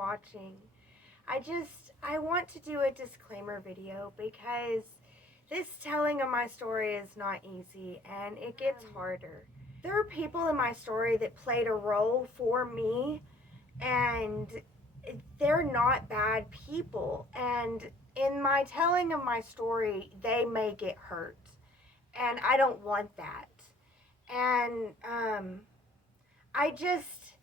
watching. I want to do a disclaimer video because this telling of my story is not easy and it gets harder. There are people in my story that played a role for me, and they're not bad people. And in my telling of my story, they may get hurt. And I don't want that. And I just,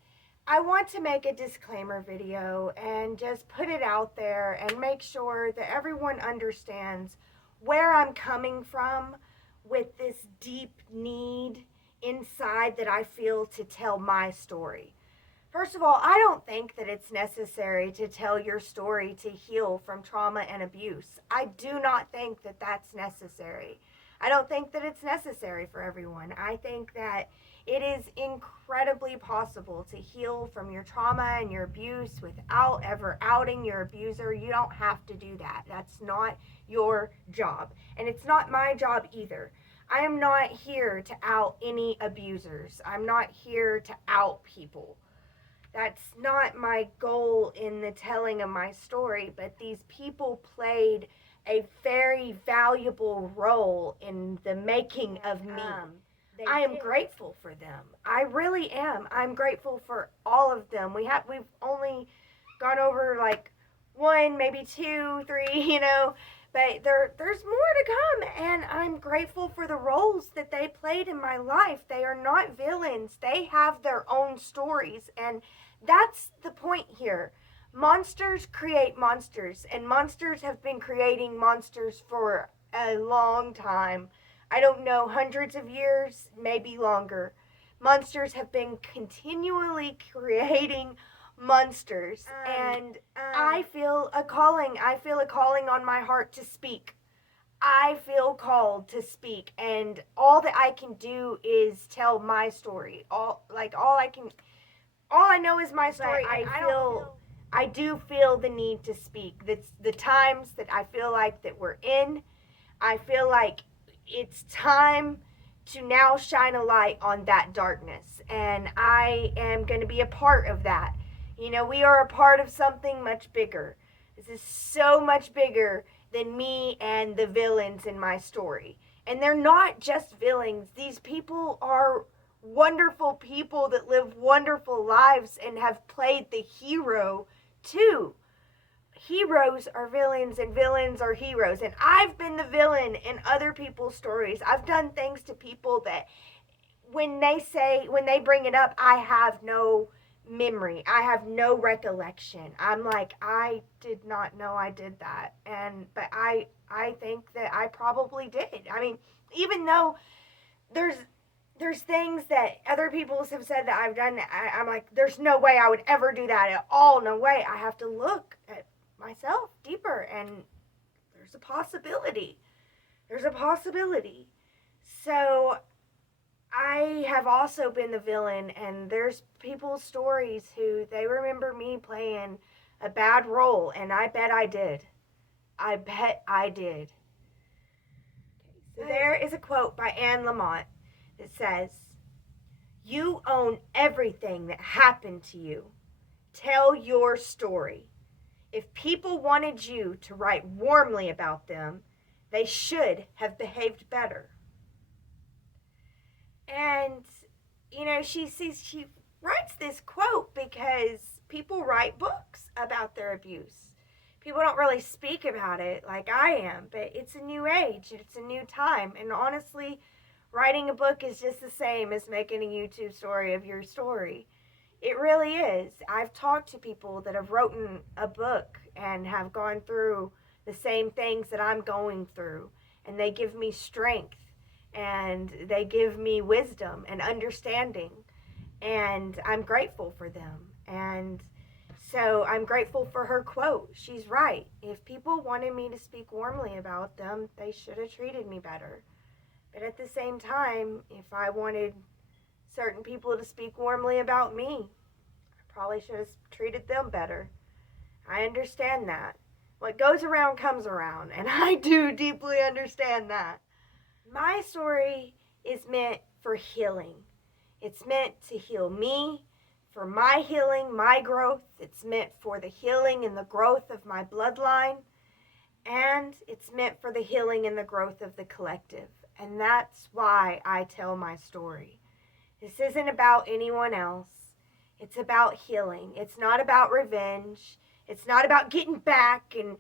I want to make a disclaimer video and just put it out there and make sure that everyone understands where I'm coming from with this deep need inside that I feel to tell my story. First of all, I don't think that it's necessary to tell your story to heal from trauma and abuse. I do not think that that's necessary. I don't think that it's necessary for everyone. I think that it is incredibly possible to heal from your trauma and your abuse without ever outing your abuser. You don't have to do that. That's not your job. And it's not my job either. I am not here to out any abusers. I'm not here to out people. That's not my goal in the telling of my story, but these people played a very valuable role in the making of me. I am grateful for them. I really am. I'm grateful for all of them. We've only gone over like one, maybe two, three, but there's more to come, and I'm grateful for the roles that they played in my life. They are not villains. They have their own stories, and that's the point here. Monsters create monsters, and monsters have been creating monsters for a long time. I don't know, hundreds of years, maybe longer. Monsters have been continually creating monsters, and I feel a calling. I feel a calling on my heart to speak. I feel called to speak, and all that I can do is tell my story. All I know is my story. I do feel the need to speak. That's the times that I feel like that we're in. I feel like it's time to now shine a light on that darkness, and I am going to be a part of that. We are a part of something much bigger. This is so much bigger than me and the villains in my story. And they're not just villains. These people are wonderful people that live wonderful lives and have played the hero too. Heroes are villains and villains are heroes. And I've been the villain in other people's stories. I've done things to people that when they bring it up, I have no memory. I have no recollection. I'm like, I did not know I did that. But I think that I probably did. I mean, even though there's things that other people have said that I've done, I'm like, there's no way I would ever do that at all. No way. I have to look at myself deeper, and there's a possibility. So I have also been the villain, and there's people's stories who they remember me playing a bad role, and I bet I did. So there is a quote by Anne Lamott that says, "You own everything that happened to you. Tell your story. If people wanted you to write warmly about them, they should have behaved better." And, she writes this quote because people write books about their abuse. People don't really speak about it like I am, but it's a new age. It's a new time. And honestly, writing a book is just the same as making a YouTube story of your story. It really is. I've talked to people that have written a book and have gone through the same things that I'm going through, and they give me strength, and they give me wisdom and understanding, and I'm grateful for them. And so I'm grateful for her quote. She's right. If people wanted me to speak warmly about them, they should have treated me better. But at the same time, if I wanted certain people to speak warmly about me, I probably should have treated them better. I understand that. What goes around comes around, and I do deeply understand that. My story is meant for healing. It's meant to heal me for my healing, my growth. It's meant for the healing and the growth of my bloodline. And it's meant for the healing and the growth of the collective. And that's why I tell my story. This isn't about anyone else. It's about healing. It's not about revenge. It's not about getting back and,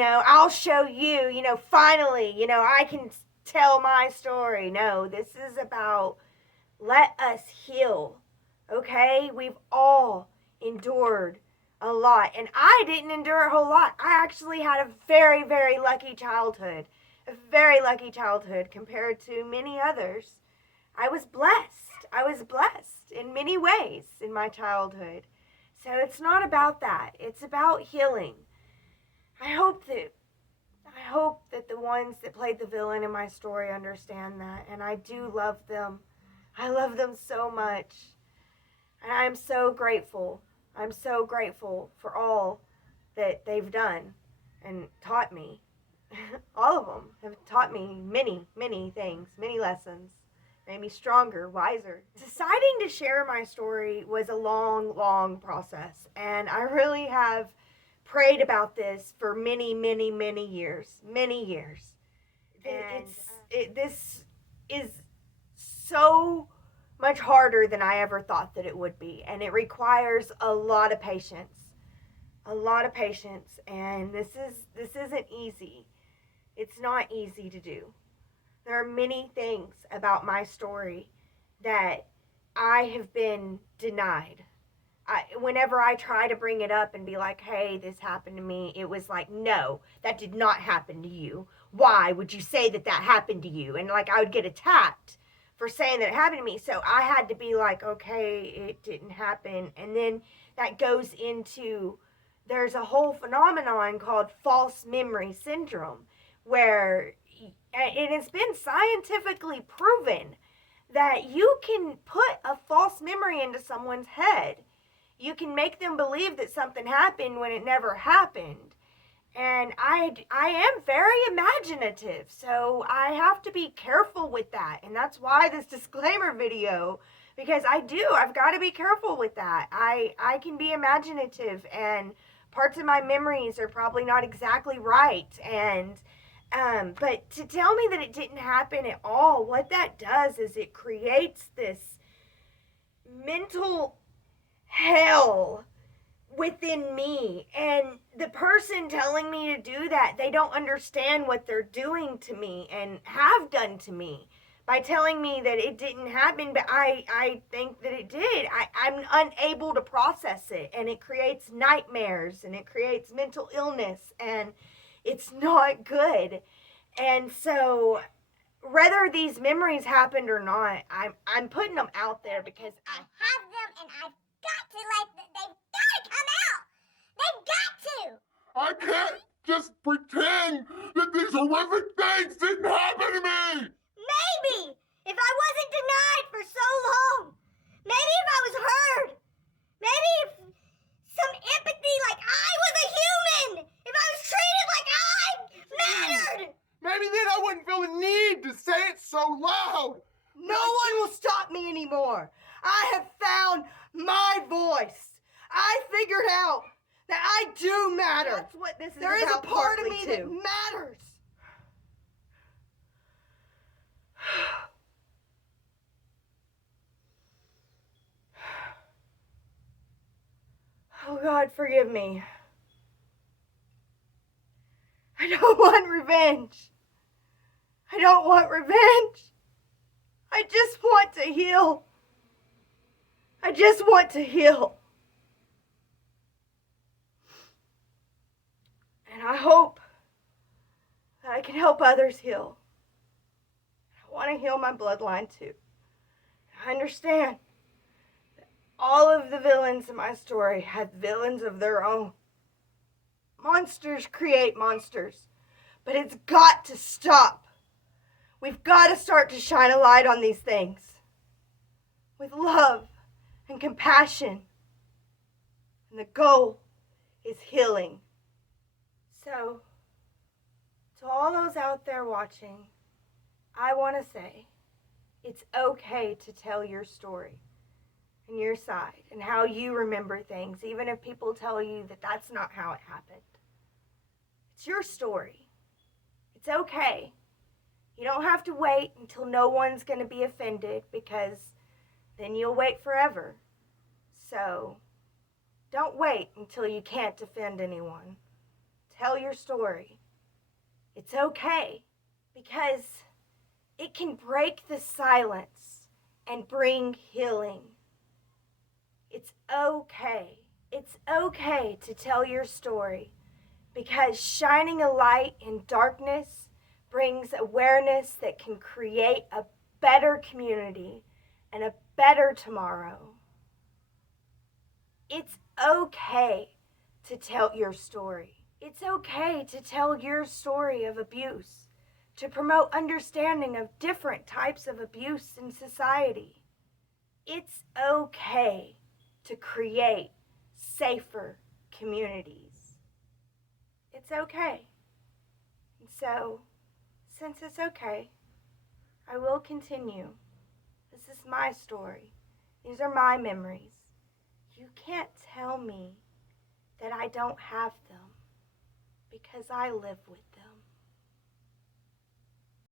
I'll show you, finally, I can tell my story. No, this is about let us heal. Okay? We've all endured a lot. And I didn't endure a whole lot. I actually had a very, very lucky childhood. A very lucky childhood compared to many others. I was blessed in many ways in my childhood. So it's not about that. It's about healing. I hope that the ones that played the villain in my story understand that. And I do love them. I love them so much. And I'm so grateful. I'm so grateful for all that they've done and taught me. All of them have taught me many, many things, many lessons. Made me stronger, wiser. Deciding to share my story was a long, long process. And I really have prayed about this for many, many, many years. Many years. And this is so much harder than I ever thought that it would be. And it requires a lot of patience. A lot of patience. And this isn't easy. It's not easy to do. There are many things about my story that I have been denied. Whenever I try to bring it up and be like, hey, this happened to me, it was like, no, that did not happen to you. Why would you say that happened to you? And like I would get attacked for saying that it happened to me. So I had to be like, okay, it didn't happen. And then that goes into, there's a whole phenomenon called false memory syndrome, where it has been scientifically proven that you can put a false memory into someone's head. You can make them believe that something happened when it never happened. And I am very imaginative, so I have to be careful with that. And that's why this disclaimer video, because I've got to be careful with that. I can be imaginative, and parts of my memories are probably not exactly right. And but to tell me that it didn't happen at all, what that does is it creates this mental hell within me. And the person telling me to do that, they don't understand what they're doing to me and have done to me by telling me that it didn't happen, but I think that it did. I'm unable to process it, and it creates nightmares, and it creates mental illness, and it's not good. And so whether these memories happened or not, I'm putting them out there because I have them, and I've got to they've got to come out. They've got to. I can't just pretend that these horrific things didn't happen to me. Maybe if I wasn't denied for so long, maybe if I was heard, maybe if some empathy, like I was a human, if I was treated like I mattered. Maybe then I wouldn't feel the need to say it so loud. No one will stop me anymore. I have found my voice. I figured out that I do matter. That's what this is There is a about, part of partly me too. that matters. Oh God, forgive me. I don't want revenge. I don't want revenge. I just want to heal. I just want to heal. And I hope that I can help others heal. I want to heal my bloodline too. I understand that all of the villains in my story had villains of their own. Monsters create monsters, but it's got to stop. We've got to start to shine a light on these things with love and compassion. And the goal is healing. So, to all those out there watching, I want to say it's okay to tell your story. and your side and how you remember things, even if people tell you that that's not how it happened. It's your story. It's okay. You don't have to wait until no one's going to be offended, because then you'll wait forever. So, don't wait until you can't defend anyone. Tell your story. It's okay, because it can break the silence and bring healing. It's okay. It's okay to tell your story, because shining a light in darkness brings awareness that can create a better community and a better tomorrow. It's okay to tell your story. It's okay to tell your story of abuse, to promote understanding of different types of abuse in society. It's okay to create safer communities. It's okay. And so, since it's okay, I will continue. This is my story. These are my memories. You can't tell me that I don't have them, because I live with them.